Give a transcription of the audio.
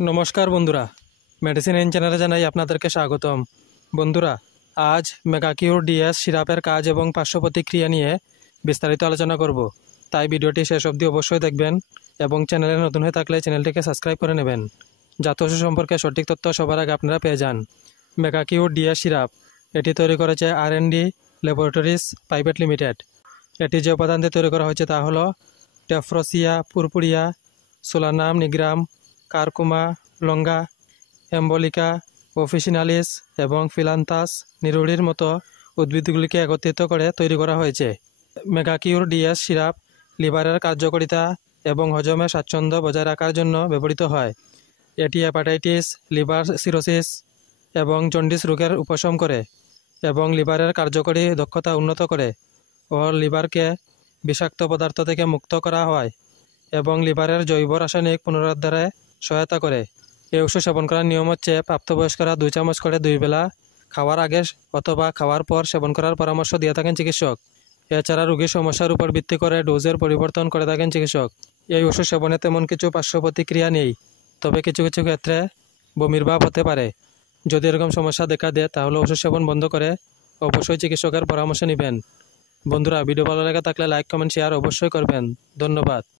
নমস্কার বন্ধুরা, medicine in চ্যানেলে জানাই আপনাদেরকে স্বাগতম। বন্ধুরা, আজ মেগাকিউর ডিএস সিরাপের কাজ এবং পার্শ্ব প্রতিক্রিয়া নিয়ে বিস্তারিত আলোচনা করব। তাই ভিডিওটি শেষ অবধি অবশ্যই দেখবেন এবং চ্যানেলে নতুন হয়ে থাকলে চ্যানেলটিকে সাবস্ক্রাইব করে নেবেন, যাতে ওষুধ সম্পর্কে সঠিক তথ্য সবার আগে আপনারা পেয়ে যান। মেগাকিউর ডিএস সিরাপ এটি তৈরি করেছে R&D ল্যাবরেটরিজ প্রাইভেট লিমিটেড। এটি যে উপাদান দিয়ে তৈরি করা হয়েছে তা হলো টেফ্রোসিয়া পুরপুরিয়া, সোলানাম নিগ্রাম, কারকুমা লঙ্গা, এম্বলিকা অফিসিনালিস এবং ফিলান্থাস নিরুড়ির মতো উদ্ভিদগুলিকে একত্রিত করে তৈরি করা হয়েছে। মেগাকিউর ডিএস সিরাপ লিভারের কার্যকারিতা এবং হজমে স্বাচ্ছন্দ্য বজায় রাখার জন্য ব্যবহৃত হয়। এটি হেপাটাইটিস, লিভার সিরোসিস এবং জন্ডিস রোগের উপশম করে এবং লিভারের কার্যকরী দক্ষতা উন্নত করে ও লিভারকে বিষাক্ত পদার্থ থেকে মুক্ত করা হয় এবং লিভারের জৈব রাসায়নিক পুনরুদ্ধারে সহায়তা করে। এই ওষুধ সেবন করার নিয়ম হচ্ছে প্রাপ্তবয়স্করা 2 চামচ করে 2 বেলা খাওয়ার আগে অথবা খাওয়ার পর সেবন করার পরামর্শ দিয়ে থাকেন চিকিৎসক। এছাড়া রোগীর সমস্যার উপর ভিত্তি করে ডোজের পরিবর্তন করে থাকেন চিকিৎসক। এই ওষুধ সেবনে তেমন কিছু পার্শ্ব প্রতিক্রিয়া নেই, তবে কিছু কিছু ক্ষেত্রে বমির ভাব হতে পারে। যদি এরকম সমস্যা দেখা দেয় তাহলে ওষুধ সেবন বন্ধ করে অবশ্যই চিকিৎসকের পরামর্শ নেবেন। বন্ধুরা, ভিডিও ভালো লেগে থাকলে লাইক, কমেন্ট, শেয়ার অবশ্যই করবেন। ধন্যবাদ।